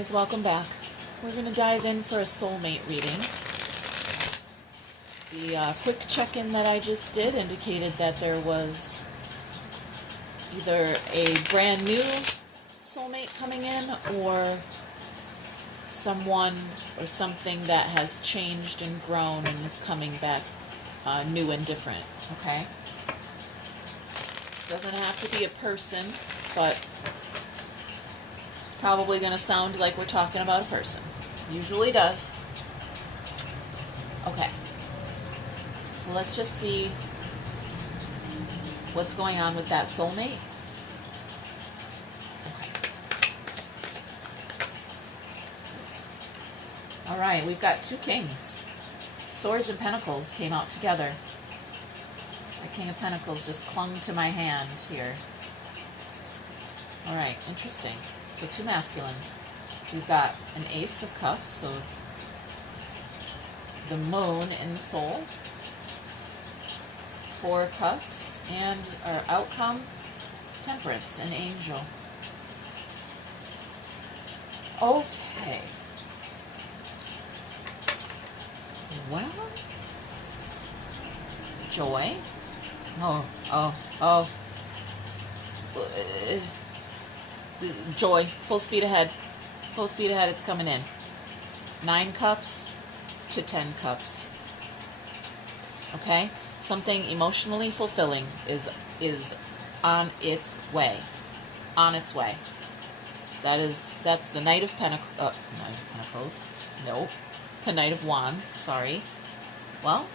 guys, welcome back. We're going to dive in for a soulmate reading. The quick check-in that I just did indicated that there was either a brand new soulmate coming in or someone or something that has changed and grown and is coming back new and different, okay? Doesn't have to be a person, but it's probably going to sound like we're talking about a person. Usually does. Okay. So let's just see what's going on with that soulmate. Okay. All right, we've got two kings. Swords and Pentacles came out together. The King of Pentacles just clung to my hand here. All right, interesting. So two masculines. We've got an Ace of Cups, so the Moon in the soul. Four of Cups, and our outcome, Temperance, an Angel. Okay. Well, joy. Joy, full speed ahead. Full speed ahead, it's coming in. 9 cups to 10 cups. Okay? Something emotionally fulfilling is on its way. On its way. That's the Knight of Pentacles. Nope. The Knight of Wands, sorry. Well,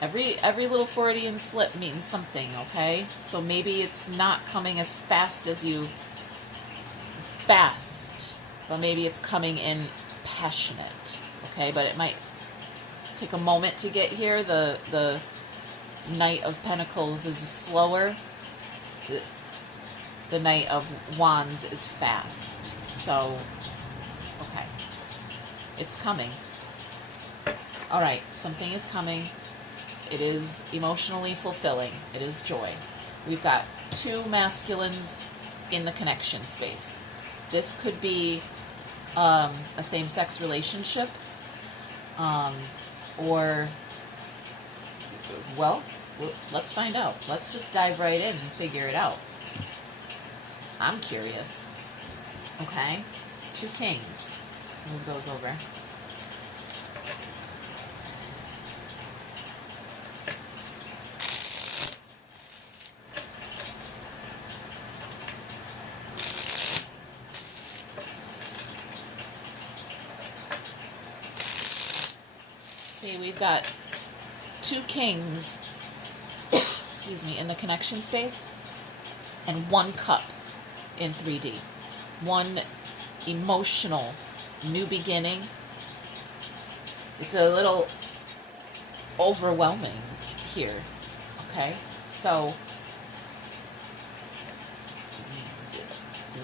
every little Freudian slip means something, okay? So maybe it's not coming as fast as you but maybe it's coming in passionate, okay? But it might take a moment to get here. The Knight of Pentacles is slower. The Knight of Wands is fast. So, okay. It's coming. All right, something is coming. It is emotionally fulfilling. It is joy. We've got two masculines in the connection space. This could be a same-sex relationship, or, well, let's find out. Let's just dive right in and figure it out. I'm curious. Okay, two kings. Let's move those over. See, we've got two kings, excuse me, in the connection space, and one cup in 3D. One emotional new beginning. It's a little overwhelming here, okay? So,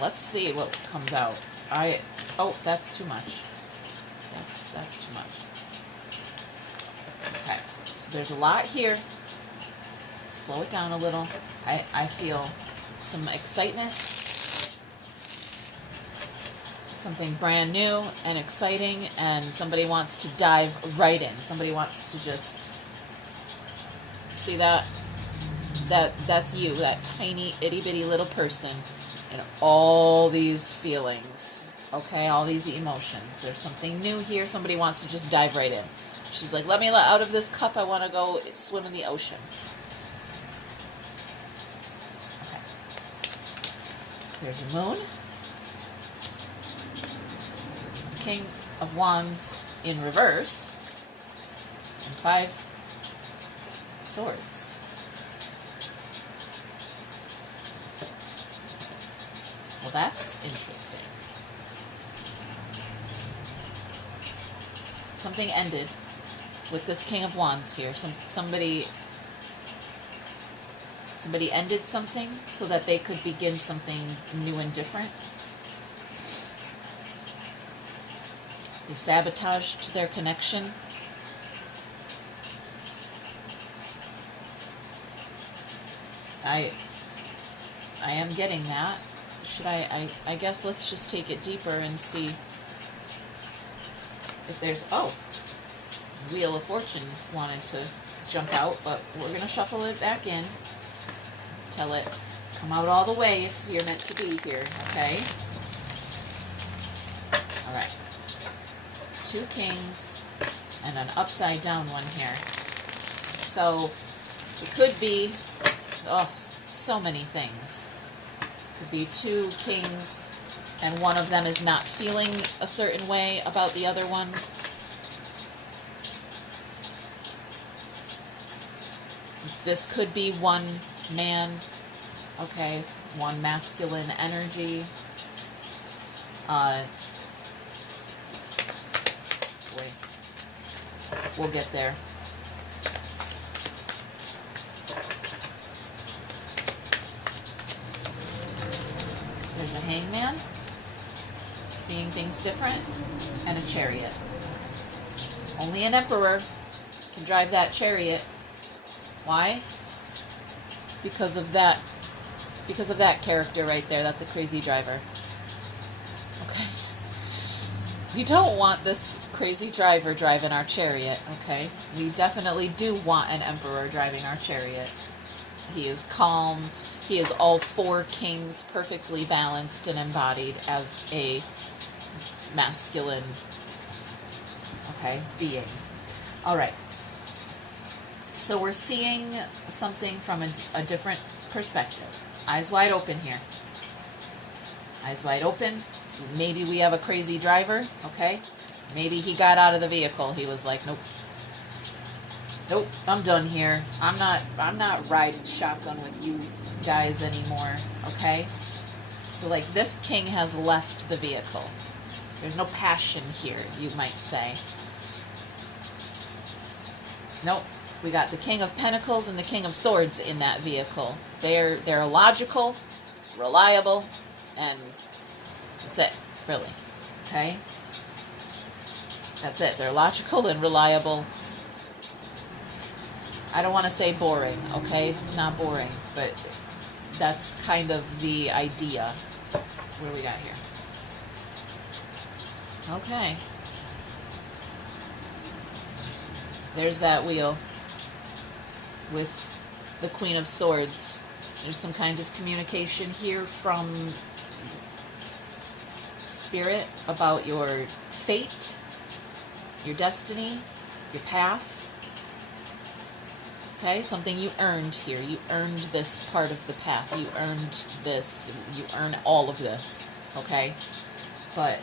let's see what comes out. Oh, that's too much. That's too much. Okay, so there's a lot here. Slow it down a little. I feel some excitement. Something brand new and exciting, and somebody wants to dive right in. Somebody wants to just see that's you, that tiny itty-bitty little person, and all these feelings, okay, all these emotions. There's something new here. Somebody wants to just dive right in. She's like, let me let out of this cup. I want to go swim in the ocean. Okay. There's a moon. King of Wands in reverse. And 5 swords. Well, that's interesting. Something ended with this King of Wands here. Somebody ended something so that they could begin something new and different. They sabotaged their connection. I am getting that. should I guess let's just take it deeper and see if there's, oh, Wheel of Fortune wanted to jump out, but we're going to shuffle it back in. Tell it, come out all the way if you're meant to be here, okay? All right. 2 kings and an upside down one here. So it could be, oh, so many things. Could be 2 kings and one of them is not feeling a certain way about the other one. This could be one man, okay, one masculine energy. Wait, we'll get there. There's a hangman, seeing things different, and a chariot. Only an emperor can drive that chariot. Why? Because of that character right there. That's a crazy driver. Okay. We don't want this crazy driver driving our chariot, okay? We definitely do want an emperor driving our chariot. He is calm. He is all 4 kings perfectly balanced and embodied as a masculine, okay, being. All right. So we're seeing something from a different perspective. Eyes wide open here. Eyes wide open. Maybe we have a crazy driver, okay? Maybe he got out of the vehicle. He was like, nope. Nope, I'm done here. I'm not riding shotgun with you guys anymore, okay? So like this king has left the vehicle. There's no passion here, you might say. Nope. We got the King of Pentacles and the King of Swords in that vehicle. They're logical, reliable, and that's it, really. Okay? That's it. They're logical and reliable. I don't want to say boring, okay? Not boring, but that's kind of the idea. What do we got here? Okay. There's that wheel with the Queen of Swords. There's some kind of communication here from Spirit about your fate, your destiny, your path. Okay, something you earned here. You earned this part of the path. You earned this. You earn all of this. Okay? But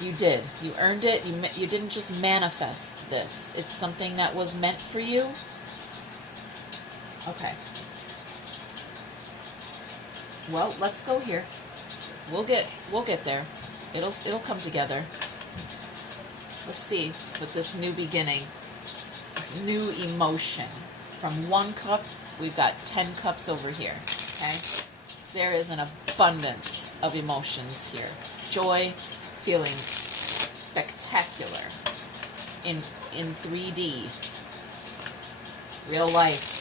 you did. You earned it. You didn't just manifest this. It's something that was meant for you. Okay. Well, let's go here. We'll get there. It'll come together. Let's see with this new beginning, this new emotion. From 1 cup, we've got 10 cups over here. Okay? There is an abundance of emotions here. Joy, feeling spectacular in 3D. Real life.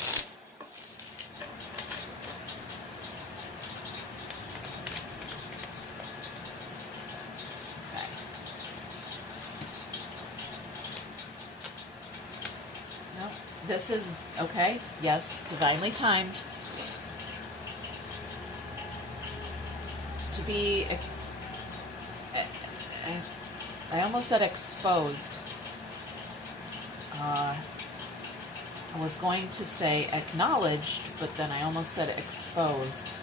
This is, okay, yes, divinely timed. To be, I almost said exposed. I was going to say acknowledged, but then I almost said exposed.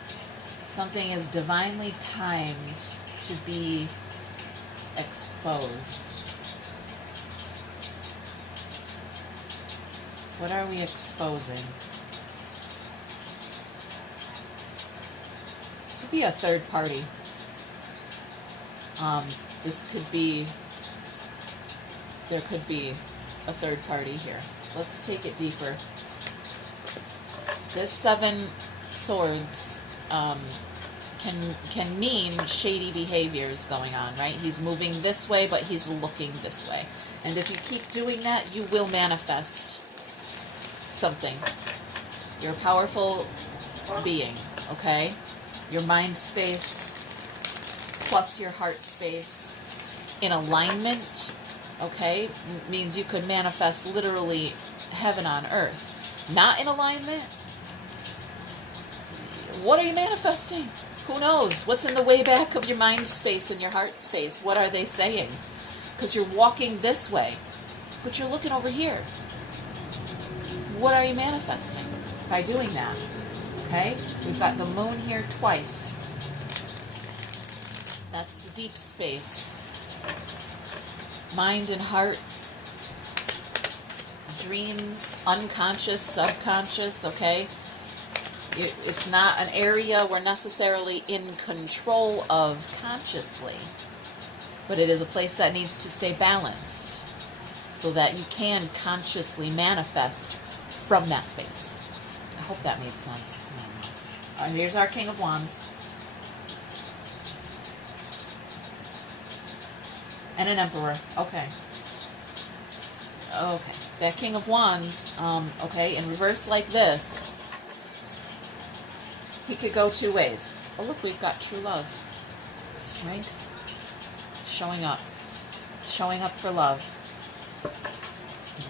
Something is divinely timed to be exposed. What are we exposing? Could be a third party. This could be, there could be a third party here. Let's take it deeper. This 7 swords can mean shady behaviors going on, right? He's moving this way, but he's looking this way. And if you keep doing that, you will manifest something. You're a powerful being, okay? your mind space plus your heart space in alignment, okay, means you could manifest literally heaven on earth. Not in alignment, what are you manifesting? Who knows? What's in the way back of your mind space and your heart space? What are they saying? Because you're walking this way, but you're looking over here. What are you manifesting by doing that? Okay? We've got the moon here twice. That's the deep space. Mind and heart. Dreams, unconscious, subconscious, okay? It's not an area we're necessarily in control of consciously, but it is a place that needs to stay balanced so that you can consciously manifest from that space. I hope that made sense. Here's our King of Wands. And an Emperor. Okay. Okay. That King of Wands, okay, in reverse like this, he could go two ways. Oh, look, we've got true love. Strength. Showing up. Showing up for love.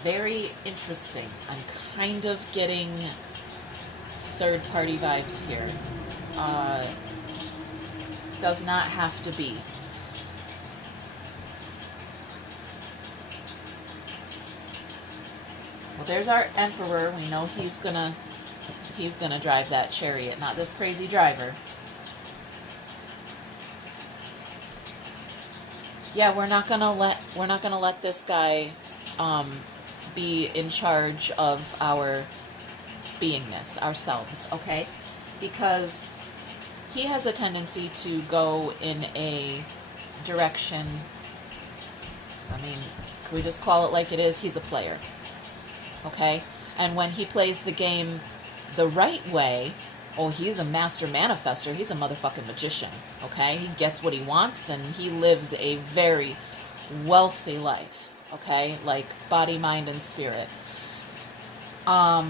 Very interesting. I'm kind of getting third-party vibes here. Does not have to be. Well, there's our Emperor. We know he's gonna drive that chariot, not this crazy driver. Yeah, we're not gonna let this guy be in charge of our beingness, ourselves, okay? Because he has a tendency to go in a direction. I mean, can we just call it like it is? He's a player. Okay? And when he plays the game the right way, oh, he's a master manifester. He's a motherfucking magician. Okay? He gets what he wants and he lives a very wealthy life. Okay? Like body, mind, and spirit. But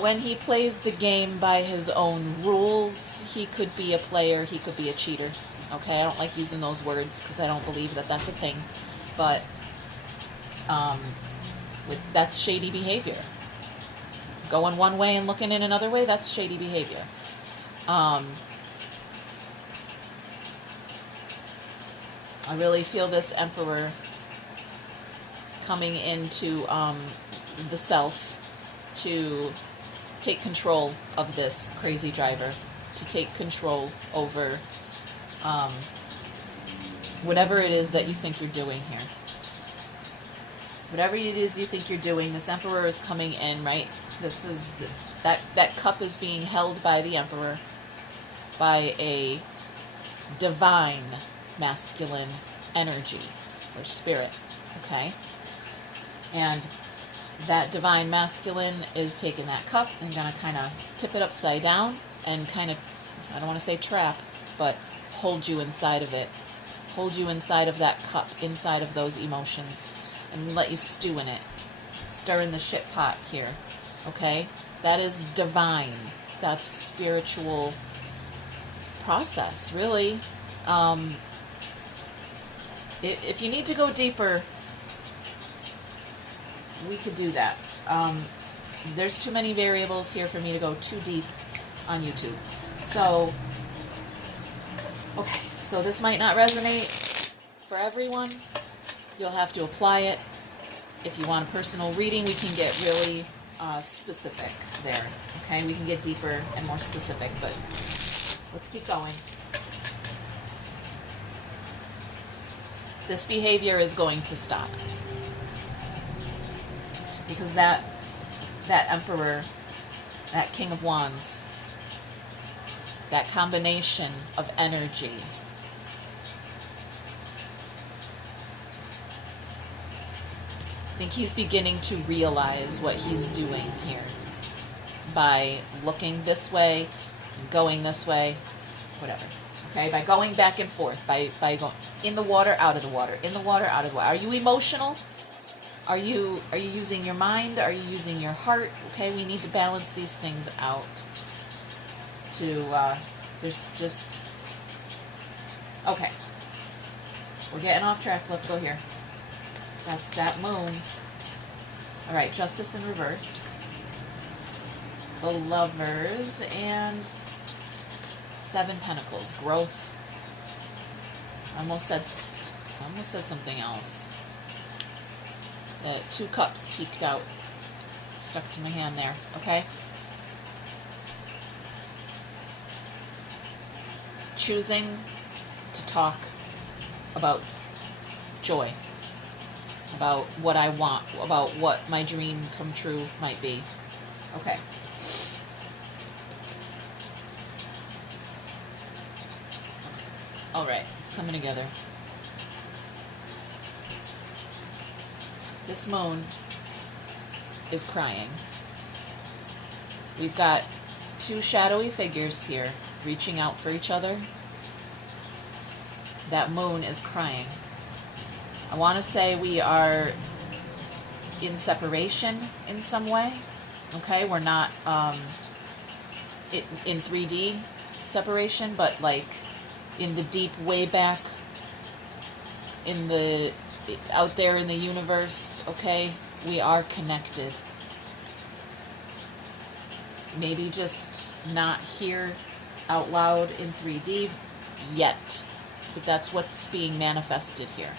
when he plays the game by his own rules, he could be a player, he could be a cheater. Okay? I don't like using those words because I don't believe that that's a thing. But that's shady behavior. Going one way and looking in another way, that's shady behavior. I really feel this Emperor coming into the self to take control of this crazy driver, to take control over whatever it is that you think you're doing here. Whatever it is you think you're doing, this Emperor is coming in, right? This is that cup is being held by the Emperor, by a divine masculine energy or spirit, okay? And that divine masculine is taking that cup and gonna kind of tip it upside down and kind of, I don't want to say trap, but hold you inside of it. Hold you inside of that cup, inside of those emotions, and let you stew in it. Stir in the shit pot here, okay? That is divine. That's spiritual process, really. If you need to go deeper, we could do that. There's too many variables here for me to go too deep on YouTube. So, okay, so this might not resonate for everyone. You'll have to apply it. If you want a personal reading, we can get really specific there. Okay, we can get deeper and more specific, but let's keep going. This behavior is going to stop. Because that Emperor, that King of Wands, that combination of energy, I think he's beginning to realize what he's doing here by looking this way, going this way, whatever. Okay, by going back and forth, by going in the water, out of the water, in the water, out of the water. Are you emotional? Are you using your mind? Are you using your heart? Okay, we need to balance these things out. there's just, okay. We're getting off track. Let's go here. That's that moon. All right, Justice in reverse. The Lovers and 7 Pentacles. Growth. I almost said something else. The 2 Cups peeked out. Stuck to my hand there. Okay. Choosing to talk about joy, about what I want, about what my dream come true might be. Okay. All right, it's coming together. This moon is crying. We've got 2 shadowy figures here reaching out for each other. That moon is crying. I want to say we are in separation in some way. Okay, we're not in 3D separation, but like in the deep way back in the out there in the universe. Okay, we are connected. Maybe just not here out loud in 3D yet. But that's what's being manifested here.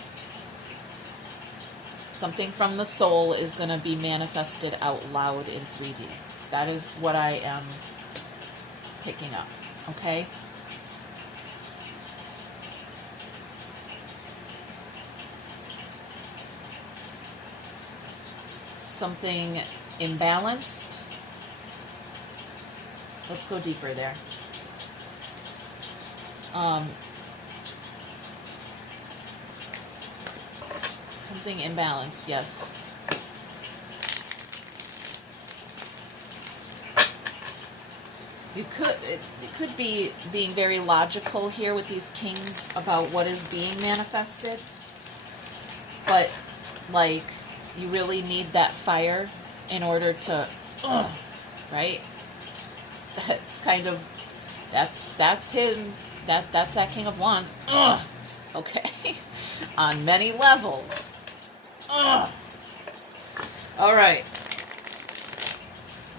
Something from the soul is going to be manifested out loud in 3D. That is what I am picking up. Okay? Something imbalanced. Let's go deeper there. Something imbalanced, yes. It could be being very logical here with these kings about what is being manifested. But, like, you really need that fire in order to, right? That's kind of, that's him. That's that King of Wands. Okay. On many levels. All right.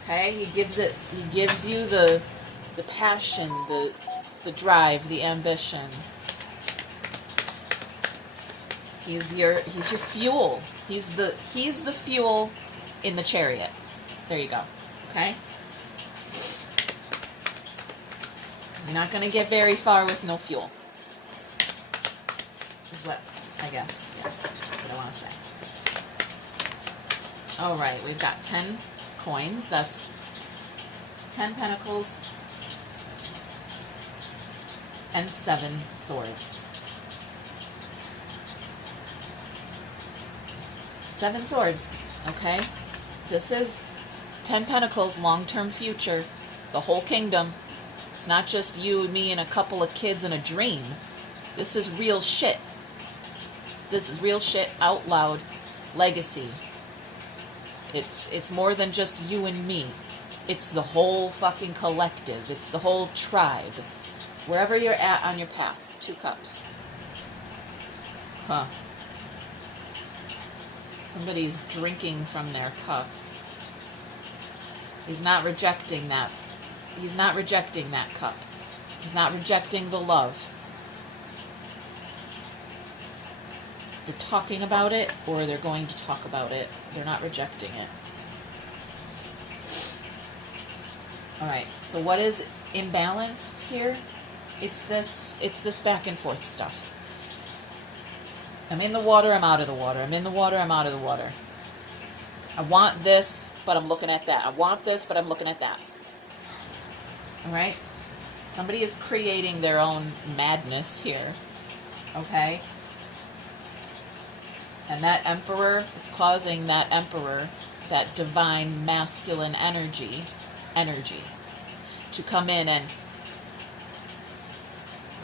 Okay, he gives you the passion, the drive, the ambition. He's your fuel. He's the fuel in the chariot. There you go. Okay? You're not going to get very far with no fuel. Is what I guess. Yes, that's what I want to say. All right, we've got 10 coins. That's 10 pentacles and 7 swords. 7 swords, okay? This is 10 pentacles, long-term future, the whole kingdom. It's not just you, me, and a couple of kids and a dream. This is real shit. This is real shit out loud. Legacy. It's more than just you and me. It's the whole fucking collective. It's the whole tribe. Wherever you're at on your path. 2 cups. Huh. Somebody's drinking from their cup. He's not rejecting that. He's not rejecting that cup. He's not rejecting the love. They're talking about it, or they're going to talk about it. They're not rejecting it. Alright, so what is imbalanced here? It's this back and forth stuff. I'm in the water, I'm out of the water. I'm in the water, I'm out of the water. I want this, but I'm looking at that. I want this, but I'm looking at that. Alright? Somebody is creating their own madness here. Okay? And that emperor, it's causing that emperor, that divine masculine energy, to come in and,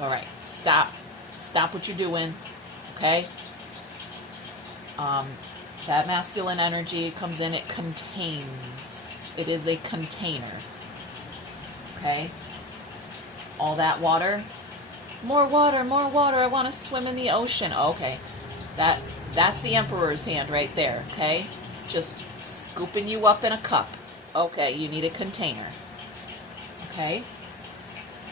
all right, stop what you're doing, okay? That masculine energy comes in, it contains. It is a container, okay? all that water. More water, more water. I want to swim in the ocean. Okay. That's the Emperor's hand right there, okay? Just scooping you up in a cup. Okay, you need a container. Okay?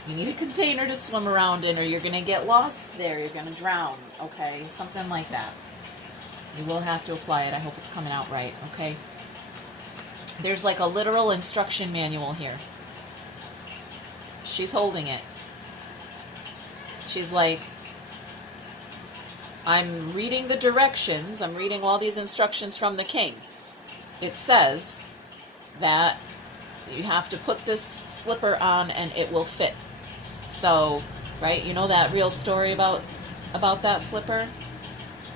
You need a container to swim around in, or you're going to get lost there. You're going to drown, okay? Something like that. You will have to apply it. I hope it's coming out right, okay? There's like a literal instruction manual here. She's holding it. She's like, I'm reading the directions. I'm reading all these instructions from the king. It says that you have to put this slipper on and it will fit. So, right, you know that real story about that slipper?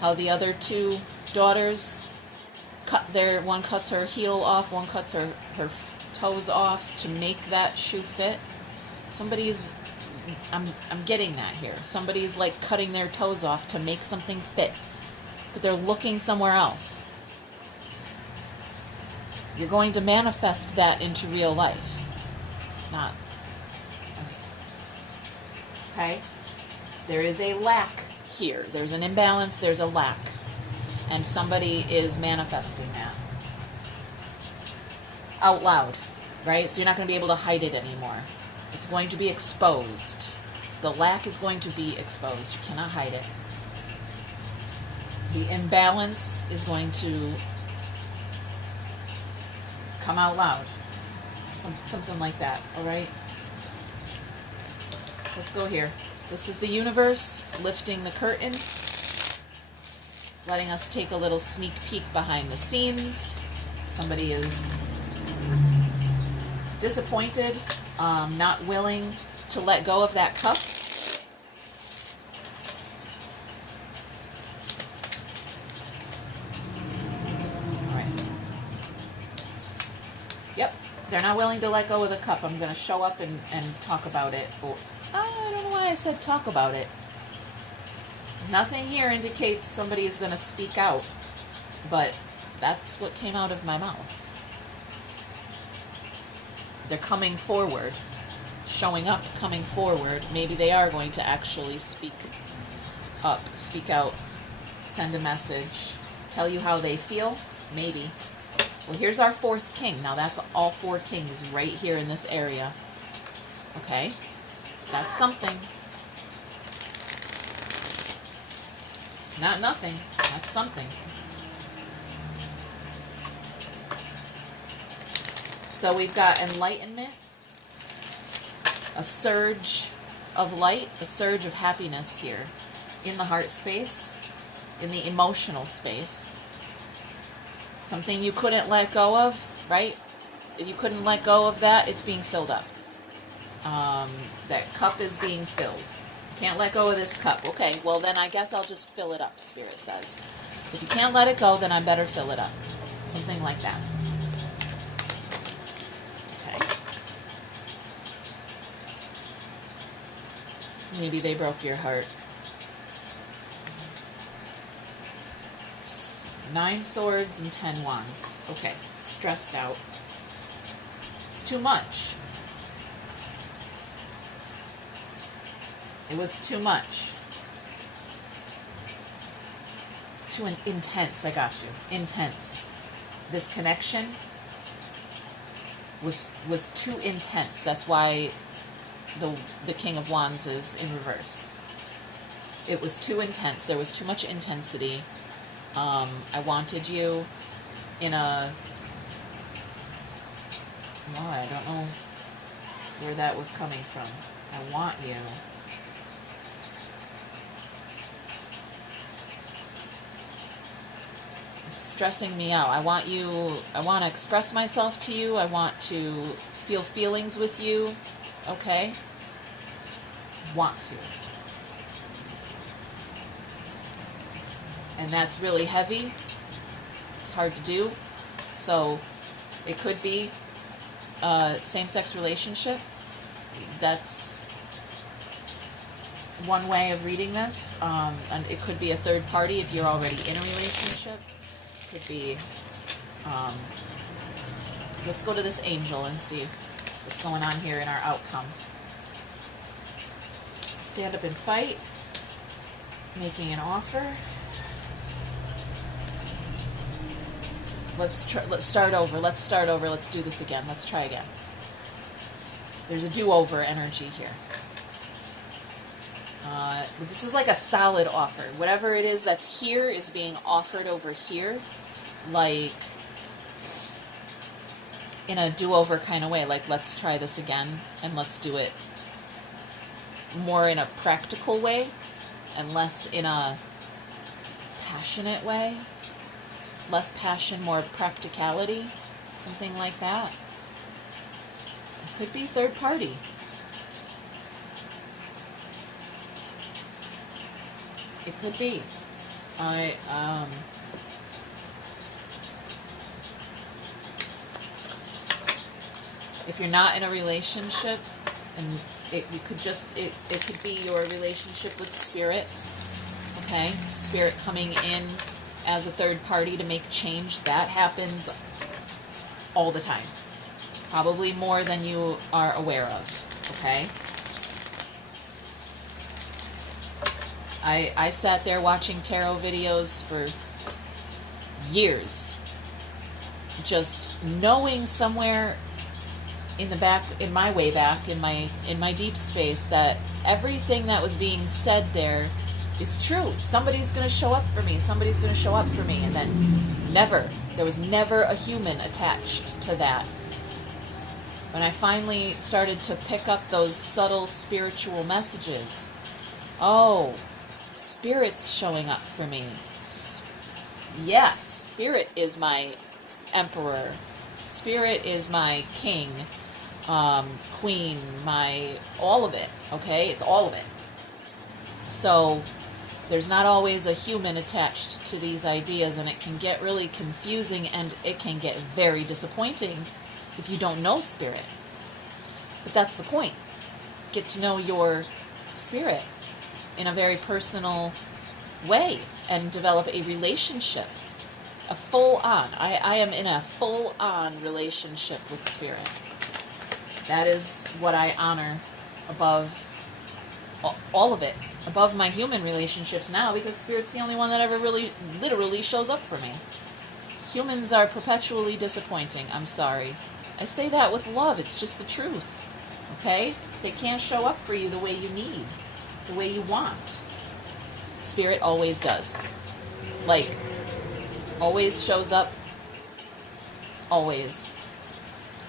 How the other two daughters one cuts her heel off, one cuts her toes off to make that shoe fit. I'm getting that here. Somebody's like cutting their toes off to make something fit, but they're looking somewhere else. You're going to manifest that into real life. Not. Okay? There is a lack here. There's an imbalance, there's a lack. And somebody is manifesting that. Out loud, right? So you're not going to be able to hide it anymore. It's going to be exposed. The lack is going to be exposed. You cannot hide it. The imbalance is going to come out loud. Something like that, all right? Let's go here. This is the universe lifting the curtain, letting us take a little sneak peek behind the scenes. Somebody is disappointed, not willing to let go of that cup. All right. Yep, they're not willing to let go of the cup. I'm going to show up and talk about it. I don't know why I said talk about it. Nothing here indicates somebody is going to speak out, but that's what came out of my mouth. They're coming forward, showing up, coming forward. Maybe they are going to actually speak up, speak out, send a message, tell you how they feel. Maybe. Well, here's our fourth king. Now that's all four kings right here in this area. Okay? That's something. It's not nothing. That's something. So we've got enlightenment, a surge of light, a surge of happiness here in the heart space, in the emotional space. Something you couldn't let go of, right? If you couldn't let go of that, it's being filled up. That cup is being filled. Can't let go of this cup. Okay, well then I guess I'll just fill it up, Spirit says. If you can't let it go, then I better fill it up. Something like that. Okay. Maybe they broke your heart. 9 swords and 10 wands. Okay, stressed out. It's too much. It was too much. Too intense, I got you. Intense. This connection was too intense. That's why the King of Wands is in reverse. It was too intense. There was too much intensity. I wanted you in a... No, I don't know where that was coming from. I want you... stressing me out. I want to express myself to you. I want to feel feelings with you. Okay? Want to. And that's really heavy. It's hard to do. So it could be a same-sex relationship. That's one way of reading this. And it could be a third party if you're already in a relationship. Could be, let's go to this angel and see what's going on here in our outcome. stand up and fight, making an offer. Let's start over. Let's start over. Let's do this again. Let's try again. There's a do-over energy here. This is like a solid offer. Whatever it is that's here is being offered over here, like in a do-over kind of way. Like, let's try this again, and let's do it more in a practical way and less in a passionate way. Less passion, more practicality, something like that. It could be third party. It could be. If you're not in a relationship, and it could be your relationship with spirit. Okay, spirit coming in as a third party to make change. That happens all the time. Probably more than you are aware of. Okay. I sat there watching tarot videos for years, just knowing somewhere in the back, in my way back, in my deep space, that everything that was being said there is true. Somebody's going to show up for me. Somebody's going to show up for me. And then there was never a human attached to that. When I finally started to pick up those subtle spiritual messages, oh, Spirit's showing up for me. Yes, Spirit is my emperor. Spirit is my king, queen, all of it, okay? It's all of it. So there's not always a human attached to these ideas, and it can get really confusing, and it can get very disappointing if you don't know Spirit. But that's the point. Get to know your Spirit in a very personal way and develop a relationship. A full-on. I am in a full-on relationship with Spirit. That is what I honor above all of it. Above my human relationships now, because Spirit's the only one that ever really, literally shows up for me. Humans are perpetually disappointing. I'm sorry. I say that with love. It's just the truth. Okay? They can't show up for you the way you need, the way you want. Spirit always does. Like, always shows up. Always.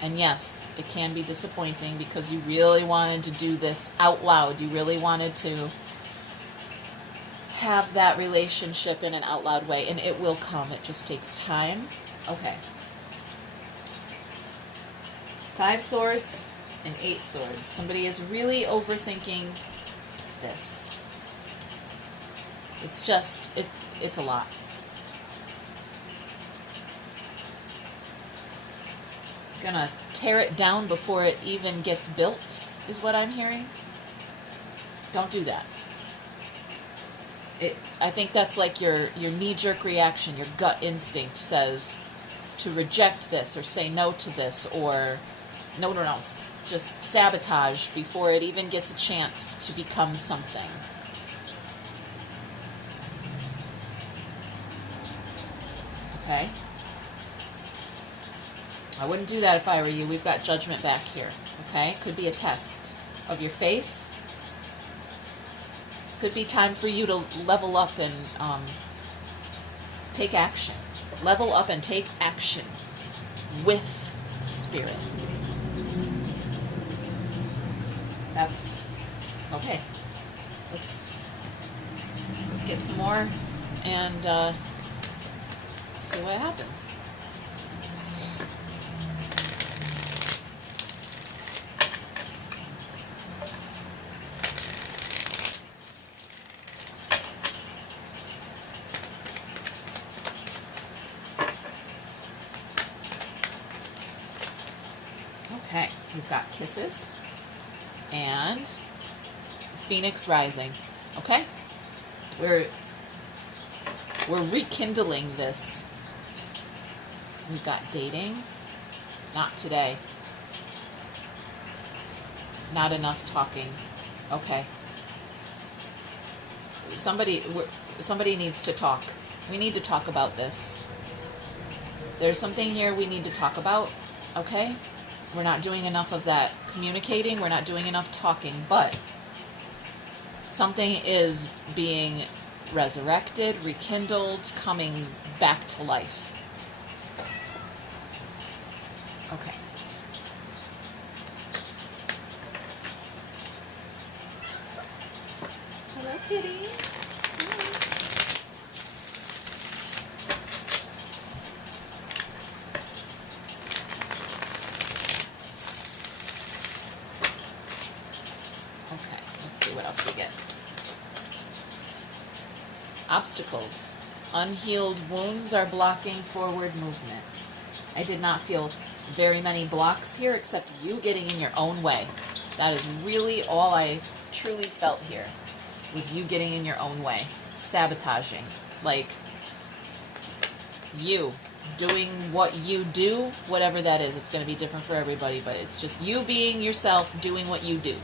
And yes, it can be disappointing because you really wanted to do this out loud. You really wanted to have that relationship in an out loud way, and it will come. It just takes time. Okay. 5 swords and 8 swords. Somebody is really overthinking this. It's just, it's a lot. Gonna tear it down before it even gets built, is what I'm hearing. Don't do that. I think that's like your knee-jerk reaction. Your gut instinct says to reject this or say no to this, or no, just sabotage before it even gets a chance to become something. Okay? I wouldn't do that if I were you. We've got judgment back here. Okay? Could be a test of your faith. This could be time for you to level up and take action. Level up and take action with Spirit. That's okay. Let's get some more and see what happens. Okay, we've got Kisses and Phoenix Rising. Okay? We're rekindling this. We've got Dating. Not today. Not enough talking. Okay. somebody needs to talk. We need to talk about this. There's something here we need to talk about, okay? We're not doing enough of that communicating. We're not doing enough talking, but something is being resurrected, rekindled, coming back to life. Okay. Hello, kitty. Okay, let's see what else we get. Obstacles. Unhealed wounds are blocking forward movement. I did not feel very many blocks here except you getting in your own way. That is really all I truly felt here, was you getting in your own way. Sabotaging. Like, you doing what you do, whatever that is. It's going to be different for everybody, but it's just you being yourself, doing what you do.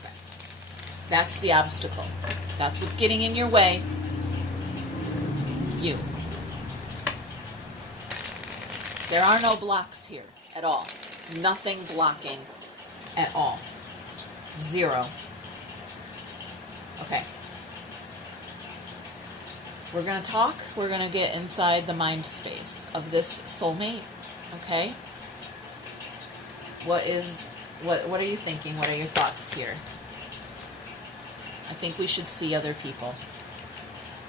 Okay. That's the obstacle. That's what's getting in your way. You. There are no blocks here at all. Nothing blocking at all. Zero. Okay. We're going to talk. We're going to get inside the mind space of this soulmate. Okay? What are you thinking? What are your thoughts here? I think we should see other people.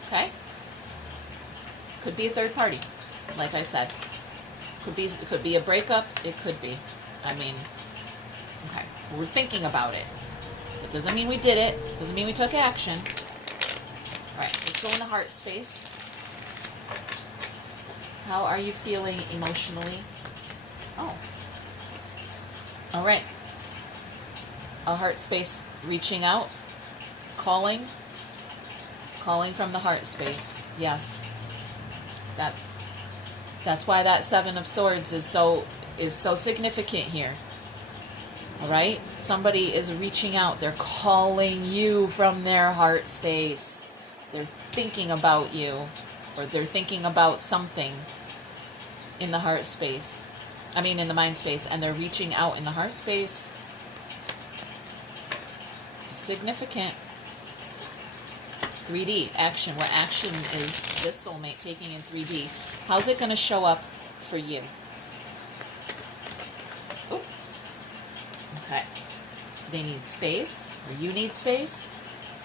Okay? Could be a third party, like I said. It could be a breakup. It could be. I mean, okay. We're thinking about it. That doesn't mean we did it. Doesn't mean we took action. All right. Let's go in the heart space. How are you feeling emotionally? Oh. All right. A heart space reaching out. Calling from the heart space. Yes. That's why that 7 of Swords is so significant here. All right? Somebody is reaching out. They're calling you from their heart space. They're thinking about you, or they're thinking about something in the heart space. I mean, in the mind space, and they're reaching out in the heart space. It's significant. 3D, action. What action is this soulmate taking in 3D? How's it going to show up for you? Ooh. Okay. They need space, or you need space,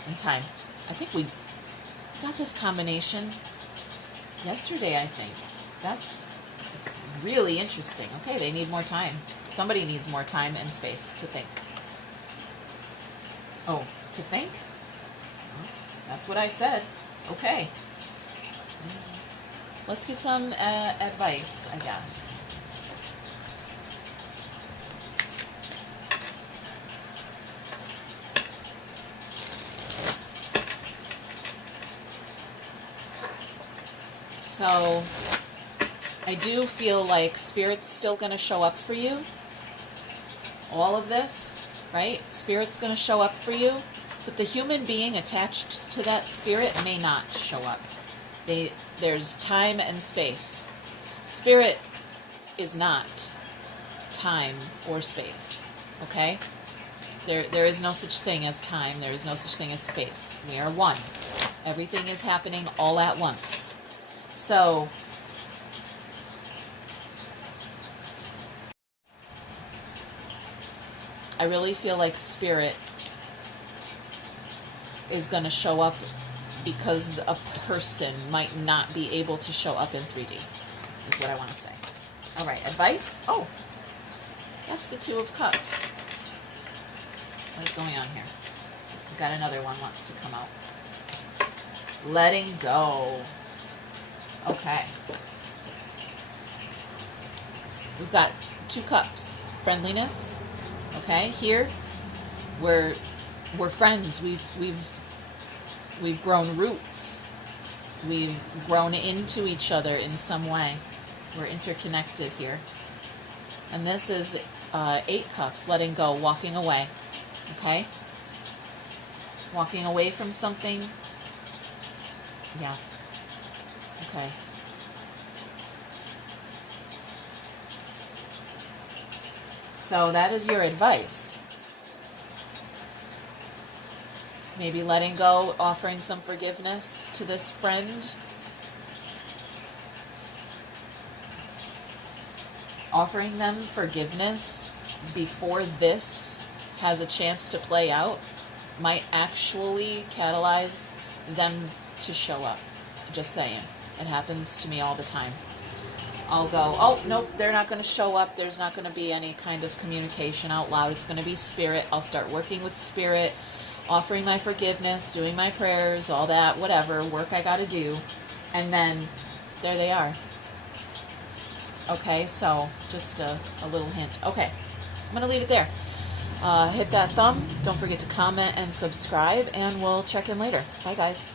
and time. I think we got this combination yesterday, I think. That's really interesting. Okay, they need more time. Somebody needs more time and space to think. Oh, to think? That's what I said. Okay. Let's get some advice, I guess. So, I do feel like Spirit's still going to show up for you. All of this, right? Spirit's going to show up for you. But the human being attached to that spirit may not show up. There's time and space. Spirit is not time or space. Okay? There is no such thing as time. There is no such thing as space. We are one. Everything is happening all at once. So, I really feel like Spirit is going to show up because a person might not be able to show up in 3D, is what I want to say. All right, advice? Oh, that's the 2 of Cups. What is going on here? We've got another one wants to come out. Letting go. Okay. We've got 2 cups. Friendliness. Okay, here we're friends. We've grown roots. We've grown into each other in some way. We're interconnected here. And this is 8 cups, letting go, walking away. Okay? Walking away from something. Yeah. Okay. So that is your advice. Maybe letting go, offering some forgiveness to this friend. Offering them forgiveness before this has a chance to play out might actually catalyze them to show up. Just saying. It happens to me all the time. I'll go, oh, nope, they're not going to show up. There's not going to be any kind of communication out loud. It's going to be spirit. I'll start working with spirit, offering my forgiveness, doing my prayers, all that, whatever, work I got to do. And then there they are. Okay, so just a little hint. Okay, I'm going to leave it there. Hit that thumb. Don't forget to comment and subscribe, and we'll check in later. Bye, guys.